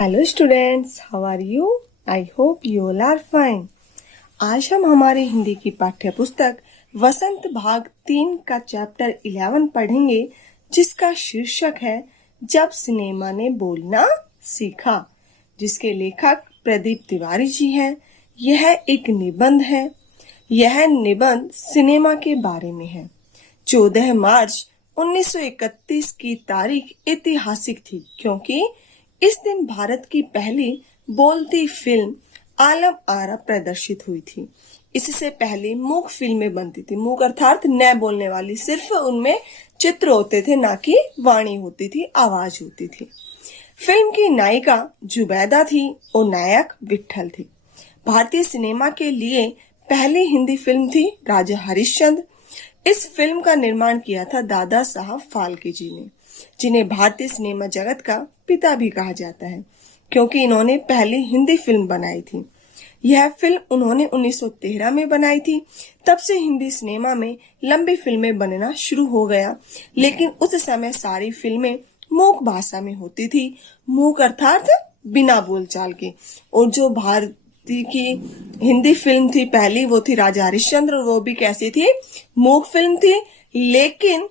Hello students, how are you? I hope you all are fine. आज हम हमारी हिंदी की पाठ्य पुस्तक वसंत भाग 3 का चैप्टर 11 पढ़ेंगे, जिसका शीर्षक है जब सिनेमा ने बोलना सीखा, जिसके लेखक प्रदीप तिवारी जी हैं। यह एक निबंध है। यह निबंध सिनेमा के बारे में है। 14 मार्च 1931 की तारीख ऐतिहासिक थी, क्योंकि इस दिन भारत की पहली बोलती फिल्म आलम आरा प्रदर्शित हुई थी। इससे पहले मूक फिल्में बनती थी। मूक अर्थात न बोलने वाली, सिर्फ उनमें चित्र होते थे, ना कि वाणी होती थी, आवाज होती थी। फिल्म की नायिका जुबैदा थी और नायक विट्ठल थे। भारतीय सिनेमा के लिए पहली हिंदी फिल्म थी राजा हरिश्चंद्र। इस फिल्म का निर्माण किया था दादा साहब फाल्के जी ने, जिन्हें भारतीय सिनेमा जगत का पिता भी कहा जाता है, क्योंकि इन्होंने पहली हिंदी फिल्म बनाई थी। यह फिल्म उन्होंने 1913 में बनाई थी। तब से हिंदी सिनेमा में लंबी फिल्में बनना शुरू हो गया, लेकिन उस समय सारी फिल्में मूक भाषा में होती थी। मूक अर्थात बिना बोलचाल के। और जो भारतीय की हिंदी फिल्म थी पहली, वो थी राजा हरिश्चंद्र। वो भी कैसी थी? मूक फिल्म थी। लेकिन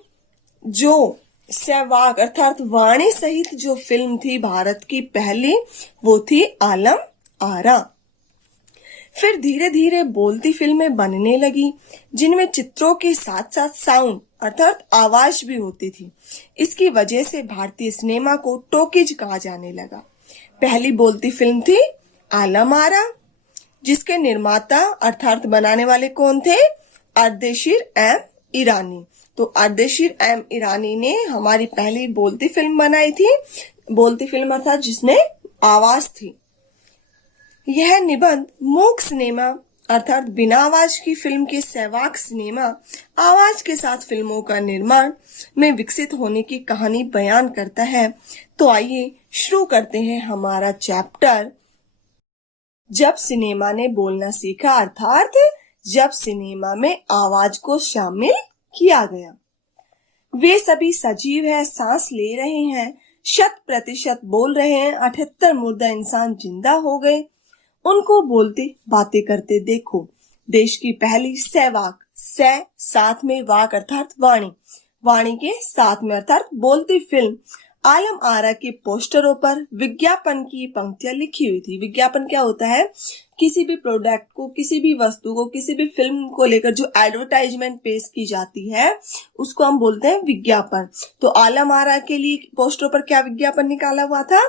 जो सहवाग अर्थात वाणी सहित जो फिल्म थी भारत की पहली, वो थी आलम आरा। फिर धीरे धीरे बोलती फिल्में बनने लगी, जिनमें चित्रों के साथ साथ साउंड अर्थात आवाज भी होती थी। इसकी वजह से भारतीय सिनेमा को टॉकीज कहा जाने लगा। पहली बोलती फिल्म थी आलम आरा, जिसके निर्माता अर्थात बनाने वाले कौन थे? अर्देशीर एम ईरानी। तो अर्देशीर एम ईरानी ने हमारी पहली बोलती फिल्म बनाई थी। बोलती फिल्म अर्थात जिसमें आवाज थी। यह निबंध मूक सिनेमा अर्थात बिना आवाज की फिल्म के सहवाग सिनेमा आवाज के साथ फिल्मों का निर्माण में विकसित होने की कहानी बयान करता है। तो आइए शुरू करते हैं हमारा चैप्टर जब सिनेमा ने बोलना सीखा, अर्थात जब सिनेमा में आवाज को शामिल किया गया। वे सभी सजीव है, सांस ले रहे हैं, 100% बोल रहे हैं। 78 मुर्दा इंसान जिंदा हो गए, उनको बोलते बातें करते देखो। देश की पहली सहवाग, सह साथ में वाक अर्थात वाणी, वाणी के साथ में अर्थात बोलती फिल्म आलम आरा के पोस्टरों पर विज्ञापन की पंक्तियां लिखी हुई थी। विज्ञापन क्या होता है? किसी भी प्रोडक्ट को, किसी भी वस्तु को, किसी भी फिल्म को लेकर जो एडवर्टाइजमेंट पेश की जाती है, उसको हम बोलते हैं विज्ञापन। तो आलम आरा के लिए पोस्टरों पर क्या विज्ञापन निकाला हुआ था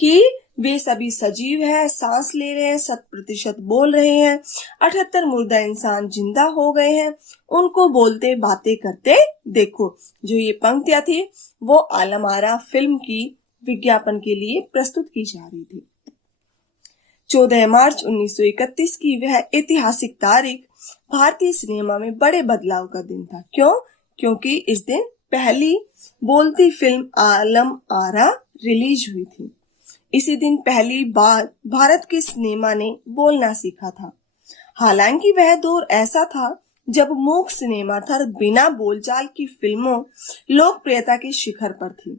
कि वे सभी सजीव है, सांस ले रहे हैं, 100% बोल रहे हैं, 78 मुर्दा इंसान जिंदा हो गए हैं, उनको बोलते बातें करते देखो। जो ये पंक्तियां थी वो आलम आरा फिल्म की विज्ञापन के लिए प्रस्तुत की जा रही थी। 14 मार्च 1931 की वह ऐतिहासिक तारीख भारतीय सिनेमा में बड़े बदलाव का दिन था। क्यों? क्योंकि इस दिन पहली बोलती फिल्म आलम आरा रिलीज हुई थी। इसी दिन पहली बार भारत के सिनेमा ने बोलना सीखा था। हालांकि वह दौर ऐसा था जब मूक सिनेमा अर्थात बिना बोलचाल की फिल्मों लोकप्रियता के शिखर पर थी।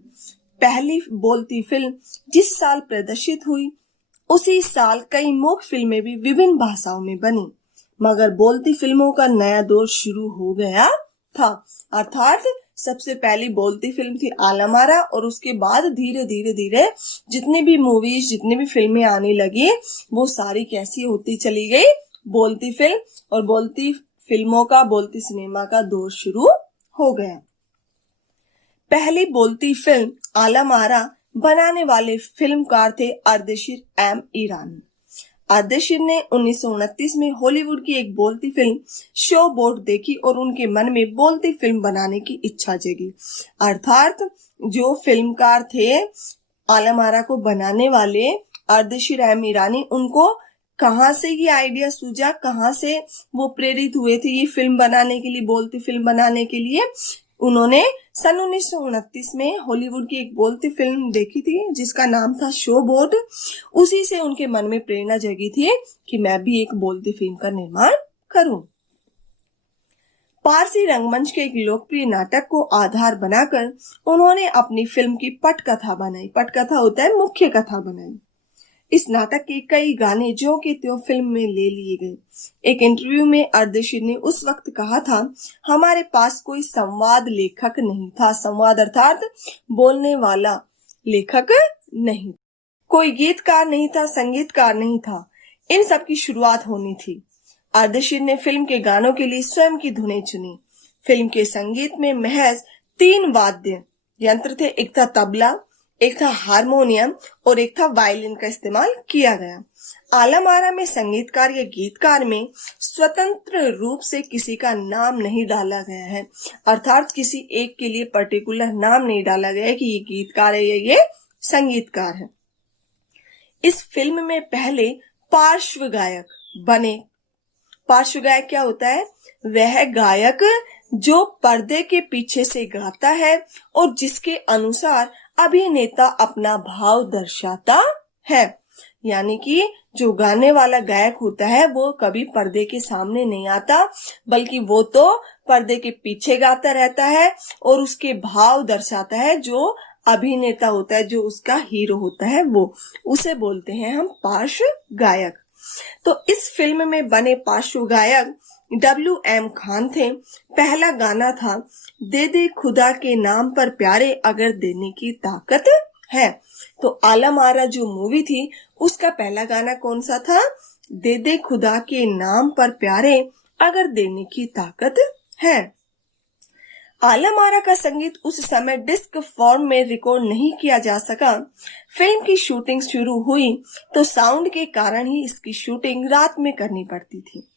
पहली बोलती फिल्म जिस साल प्रदर्शित हुई, उसी साल कई मूक फिल्में भी विभिन्न भाषाओं में बनी, मगर बोलती फिल्मों का नया दौर शुरू हो गया था। अर्थात सबसे पहली बोलती फिल्म थी आलम आरा, और उसके बाद धीरे धीरे धीरे जितनी भी मूवीज, जितनी भी फिल्में आने लगी, वो सारी कैसी होती चली गई? बोलती फिल्म। और बोलती फिल्मों का, बोलती सिनेमा का दौर शुरू हो गया। पहली बोलती फिल्म आलम आरा बनाने वाले फिल्मकार थे अर्देशीर एम ईरानी। अर्देशीर ने 1929 में हॉलीवुड की एक बोलती फिल्म शो बोट देखी और उनके मन में बोलती फिल्म बनाने की इच्छा जगी। अर्थात जो फिल्मकार थे आलम आरा को बनाने वाले अर्देशीर एम ईरानी, उनको कहाँ से ये आइडिया सूझा, कहाँ से वो प्रेरित हुए थे ये फिल्म बनाने के लिए, बोलती फिल्म बनाने के लिए? उन्होंने सन 1929 में हॉलीवुड की एक बोलती फिल्म देखी थी जिसका नाम था शो बोट। उसी से उनके मन में प्रेरणा जगी थी कि मैं भी एक बोलती फिल्म का निर्माण करूं। पारसी रंगमंच के एक लोकप्रिय नाटक को आधार बनाकर उन्होंने अपनी फिल्म की पटकथा बनाई। पटकथा होता है मुख्य कथा बनाई। इस नाटक के कई गाने जो कि त्यों फिल्म में ले लिए गए। एक इंटरव्यू में अर्देशीर ने उस वक्त कहा था, हमारे पास कोई संवाद लेखक नहीं था। संवाद अर्थात बोलने वाला लेखक नहीं, कोई गीतकार नहीं था, संगीतकार नहीं था। इन सब की शुरुआत होनी थी। अर्देशीर ने फिल्म के गानों के लिए स्वयं की धुनें चुनी। फिल्म के संगीत में महज 3 वाद्य यंत्र थे, एक था तबला, एक था हारमोनियम और एक था वायलिन का इस्तेमाल किया गया। आलम आरा में संगीतकार या गीतकार में स्वतंत्र रूप से किसी का नाम नहीं डाला गया है, अर्थात किसी एक के लिए पर्टिकुलर नाम नहीं डाला गया है कि ये गीतकार है या ये संगीतकार है। इस फिल्म में पहले पार्श्व गायक बने। पार्श्व गायक क्या होता है? वह गायक जो पर्दे के पीछे से गाता है और जिसके अनुसार अभिनेता अपना भाव दर्शाता है। यानी कि जो गाने वाला गायक होता है वो कभी पर्दे के सामने नहीं आता, बल्कि वो तो पर्दे के पीछे गाता रहता है और उसके भाव दर्शाता है। जो अभिनेता होता है, जो उसका हीरो होता है, वो उसे बोलते हैं हम पार्श्व गायक। तो इस फिल्म में बने पार्श्व गायक W.M. खान थे। पहला गाना था दे दे खुदा के नाम पर प्यारे अगर देने की ताकत है। तो आलम आरा जो मूवी थी उसका पहला गाना कौन सा था? दे दे खुदा के नाम पर प्यारे अगर देने की ताकत है। आलम आरा का संगीत उस समय डिस्क फॉर्म में रिकॉर्ड नहीं किया जा सका। फिल्म की शूटिंग शुरू हुई तो साउंड के कारण ही इसकी शूटिंग रात में करनी पड़ती थी।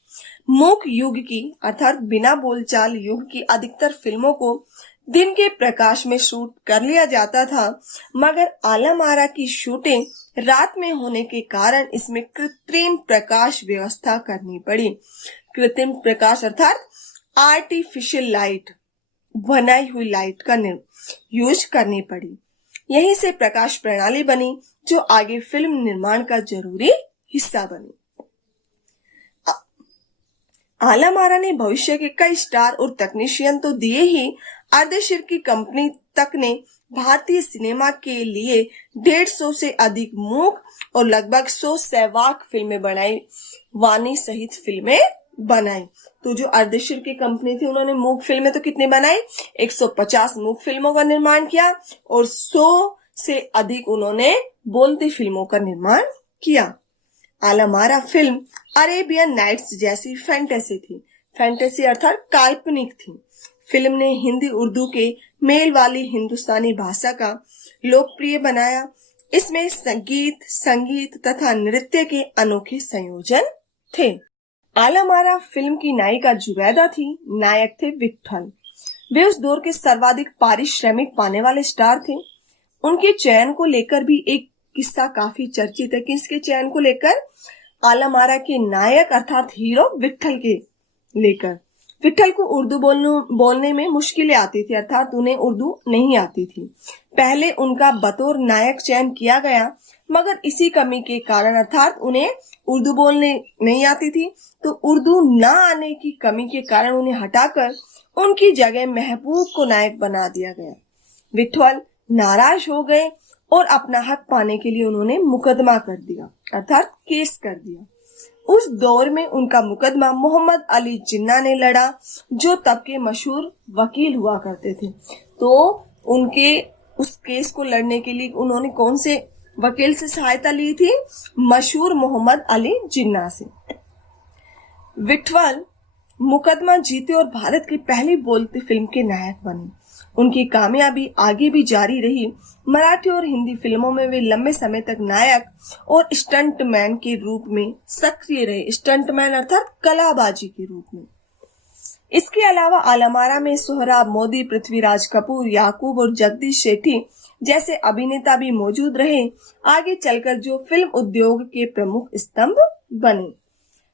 मूक युग की अर्थात बिना बोलचाल युग की अधिकतर फिल्मों को दिन के प्रकाश में शूट कर लिया जाता था, मगर आलम आरा की शूटिंग रात में होने के कारण इसमें कृत्रिम प्रकाश व्यवस्था करनी पड़ी। कृत्रिम प्रकाश अर्थात आर्टिफिशियल लाइट, बनाई हुई लाइट का यूज करनी पड़ी। यहीं से प्रकाश प्रणाली बनी जो आगे फिल्म निर्माण का जरूरी हिस्सा बनी। आलम आरा ने भविष्य के कई स्टार और तकनीशियन तो दिए ही, अर्देशीर की कंपनी तक ने भारतीय सिनेमा के लिए 150 से अधिक मूक और लगभग 100 सहवाक फिल्में बनाई, वाणी सहित फिल्में बनाई। तो जो अर्देशीर की कंपनी थी उन्होंने मूक फिल्में तो कितनी बनाई? 150 मूक फिल्मों का निर्माण किया और 100 से अधिक उन्होंने बोलती फिल्मों का निर्माण किया। Alam Ara film Arabian nights जैसी फैंटेसी थी। फैंटेसी अर्थात काल्पनिक थी। फिल्म ने हिंदी उर्दू के मेल वाली हिंदुस्तानी भाषा का लोकप्रिय बनाया। इसमें संगीत तथा नृत्य के अनोखे संयोजन थे। आलम आरा फिल्म की नायिका जुबैदा थी, नायक थे विट्ठल। वे उस दौर के सर्वाधिक पारिश्रमिक पाने वाले स्टार थे। उनके चयन को लेकर भी एक किस्सा काफी चर्चित है। किसके चयन को लेकर? आलम आरा के नायक अर्थात हीरो विट्ठल के लेकर। विट्ठल को उर्दू बोलने में मुश्किलें आती थी, अर्थात उन्हें उर्दू नहीं आती थी। पहले उनका बतौर नायक चयन किया गया, मगर इसी कमी के कारण अर्थात उन्हें उर्दू बोलने नहीं आती थी, तो उर्दू न आने की कमी के कारण उन्हें हटाकर उनकी जगह महबूब को नायक बना दिया गया। विट्ठल नाराज हो गए और अपना हक पाने के लिए उन्होंने मुकदमा कर दिया, अर्थात केस कर दिया। उस दौर में उनका मुकदमा मोहम्मद अली जिन्ना ने लड़ा, जो तब के मशहूर वकील हुआ करते थे। तो उनके उस केस को लड़ने के लिए उन्होंने कौन से वकील से सहायता ली थी? मशहूर मोहम्मद अली जिन्ना से। विट्ठल मुकदमा जीते और भारत की पहली बोलती फिल्म के नायक बने। उनकी कामयाबी आगे भी जारी रही। मराठी और हिंदी फिल्मों में वे लंबे समय तक नायक और स्टंटमैन के रूप में सक्रिय रहे। स्टंटमैन अर्थात कलाबाजी के रूप में। इसके अलावा आलम आरा में सोहराब मोदी, पृथ्वीराज कपूर, याकूब और जगदीश शेट्टी जैसे अभिनेता भी मौजूद रहे। आगे चलकर जो फिल्म उद्योग के प्रमुख स्तंभ बने।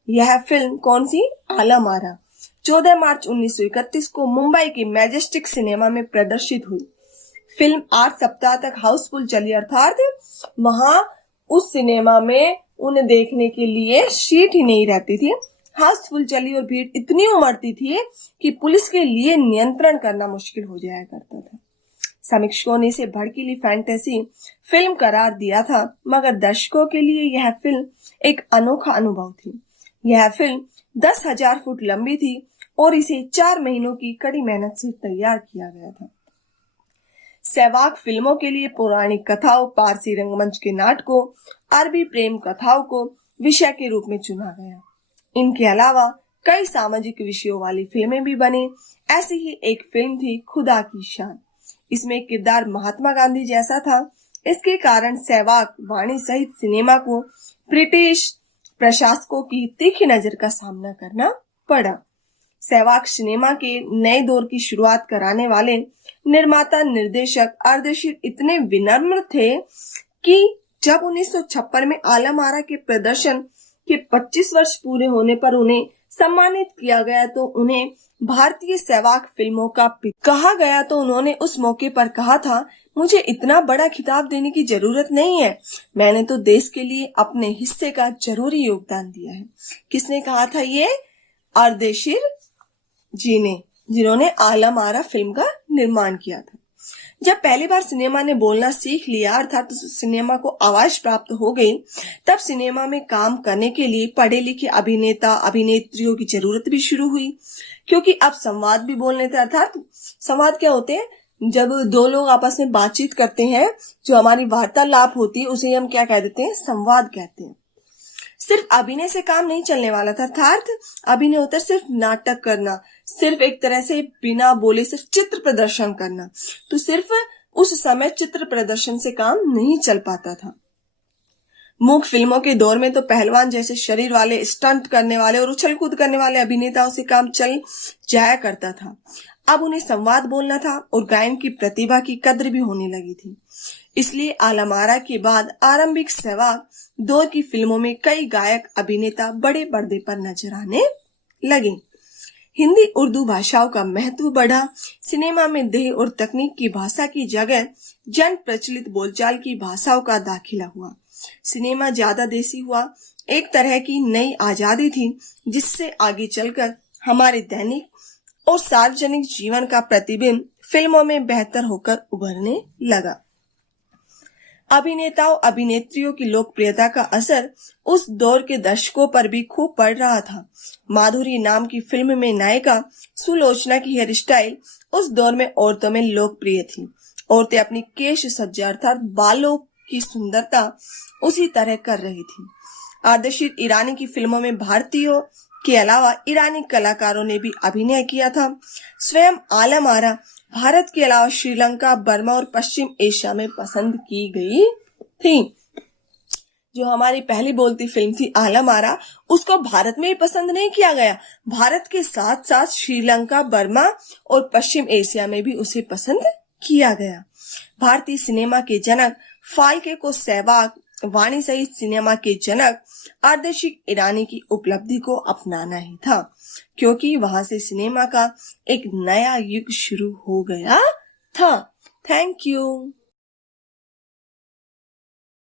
यह फिल्म कौन सी? आलम आरा 14 मार्च 1931 को मुंबई के मैजेस्टिक सिनेमा में प्रदर्शित हुई। फिल्म 8 सप्ताह तक हाउसफुल चली, अर्थात वहां उस सिनेमा में उन्हें देखने के लिए सीट ही नहीं रहती थी। हाउसफुल चली और भीड़ इतनी उमड़ती थी कि पुलिस के लिए नियंत्रण करना मुश्किल हो जाया करता था। समीक्षकों ने इसे भड़कीली फैंटेसी फिल्म करार दिया था, मगर दर्शकों के लिए यह फिल्म एक अनोखा अनुभव थी। यह फिल्म 10,000 फुट लंबी थी और इसे 4 महीनों की कड़ी मेहनत से तैयार किया गया था। सहवाग फिल्मों के लिए पौराणिक कथाओं, पारसी रंगमंच के नाटकों, अरबी प्रेम कथाओं को विषय के रूप में चुना गया। इनके अलावा कई सामाजिक विषयों वाली फिल्में भी बनी। ऐसी ही एक फिल्म थी खुदा की शान। इसमें किरदार महात्मा गांधी जैसा था। इसके कारण सहवाग वाणी सहित सिनेमा को ब्रिटिश प्रशासकों की तीखी नजर का सामना करना पड़ा। सहवाग सिनेमा के नए दौर की शुरुआत कराने वाले निर्माता निर्देशक अर्देशीर इतने विनम्र थे कि जब 1956 में आलम आरा के प्रदर्शन के 25 वर्ष पूरे होने पर उन्हें सम्मानित किया गया तो उन्हें भारतीय सहवाग फिल्मों का कहा गया तो उन्होंने उस मौके पर कहा था, मुझे इतना बड़ा खिताब देने की जरूरत नहीं है, मैंने तो देश के लिए अपने हिस्से का जरूरी योगदान दिया है। किसने कहा था ये? अर्देशीर जी ने, जिन्होंने आलम आरा फिल्म का निर्माण किया था। जब पहली बार सिनेमा ने बोलना सीख लिया, अर्थात सिनेमा को आवाज प्राप्त हो गई, तब सिनेमा में काम करने के लिए पढ़े लिखे अभिनेता अभिनेत्रियों की जरूरत भी शुरू हुई, क्योंकि अब संवाद भी बोलने थे। अर्थात संवाद क्या होते हैं? जब दो लोग आपस में बातचीत करते हैं, जो हमारी वार्तालाप होती है, उसे हम क्या कह देते हैं? संवाद कहते हैं। सिर्फ अभिनय से काम नहीं चलने वाला था, अर्थात अभिनय होता सिर्फ नाटक करना, सिर्फ एक तरह से बिना बोले सिर्फ चित्र प्रदर्शन करना। तो सिर्फ उस समय चित्र प्रदर्शन से काम नहीं चल पाता था। मूक फिल्मों के दौर में तो पहलवान जैसे शरीर वाले, स्टंट करने वाले और उछल कूद करने वाले अभिनेताओं से काम चल जाया करता था। अब उन्हें संवाद बोलना था और गायन की प्रतिभा की कद्र भी होने लगी थी। इसलिए आलम आरा के बाद आरंभिक सहवाग दौर की फिल्मों में कई गायक अभिनेता बड़े पर्दे पर नजर आने लगे। हिंदी उर्दू भाषाओं का महत्व बढ़ा। सिनेमा में देह और तकनीक की भाषा की जगह जन प्रचलित बोलचाल की भाषाओं का दाखिला हुआ। सिनेमा ज्यादा देसी हुआ। एक तरह की नई आजादी थी, जिससे आगे चलकर हमारे दैनिक और सार्वजनिक जीवन का प्रतिबिंब फिल्मों में बेहतर होकर उभरने लगा। अभिनेताओं अभिनेत्रियों की लोकप्रियता का असर उस दौर के दर्शकों पर भी खूब पड़ रहा था। माधुरी नाम की फिल्म में नायिका सुलोचना की हेयर स्टाइल उस दौर में औरतों में लोकप्रिय थी। औरतें अपनी केश सज्जा अर्थात बालों की सुंदरता उसी तरह कर रही थी। अर्देशीर ईरानी की फिल्मों में भारतीयों के अलावा ईरानी कलाकारों ने भी अभिनय किया था। स्वयं आलम आरा भारत के अलावा श्रीलंका, बर्मा और पश्चिम एशिया में पसंद की गई थी। जो हमारी पहली बोलती फिल्म थी आलम आरा, उसको भारत में ही पसंद नहीं किया गया, भारत के साथ साथ श्रीलंका, बर्मा और पश्चिम एशिया में भी उसे पसंद किया गया। भारतीय सिनेमा के जनक फाल्के को सहवाग वाणी सहित सिनेमा के जनक अर्देशीर ईरानी की उपलब्धि को अपनाना ही था, क्योंकि वहां से सिनेमा का एक नया युग शुरू हो गया था। Thank you.